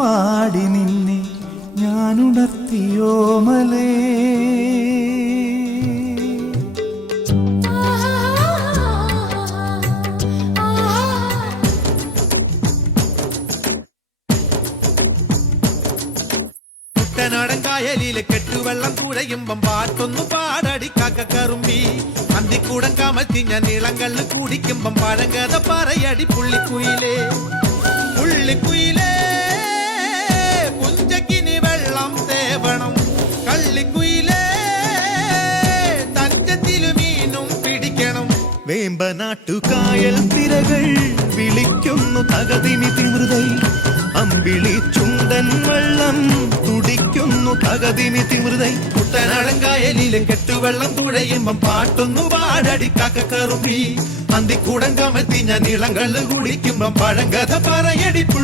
പാടി നിന്നെ ഞാനുണർത്തിയോമലേ. കുട്ടനാടൻ കായലിലെ കെട്ടുവെള്ളം കുഴയുമ്പം പാട്ടൊന്നു പാടടി കാക്കക്കറുമ്പി. അന്തിക്കൂടം കമത്തി ഞാൻ ഇളങ്കള്ള് കുടിക്കുമ്പം പഴങ്കഥ പറയടി പുള്ളിക്കുയിലേ. പുള്ളിക്കുയിലേ പുഞ്ചക്കിനി വെള്ളം തേവണം. കള്ളിക്കുയിലേ തഞ്ചത്തിലു മീനും പിടിക്കണം. വേമ്പനാട്ടുകായൽ തിരകൾ വിളിക്കുന്നു തകതിനി തിമൃതൈ. അമ്പിളി ചുണ്ടൻ വെള്ളം തുടിക്കുന്നു തകതിനി തിമൃതൈ. കുട്ടനാടൻ കായലിലെ കെട്ടുവെള്ളം തുഴയുമ്പം പാട്ടൊന്നു പാടടി കാക്കക്കറുമ്പി. അന്തിക്കൂടം കമത്തി ഞാൻ ഇളങ്കള്ള് കുടിക്കുമ്പം പഴങ്കഥ പറയടി പുള്ളി.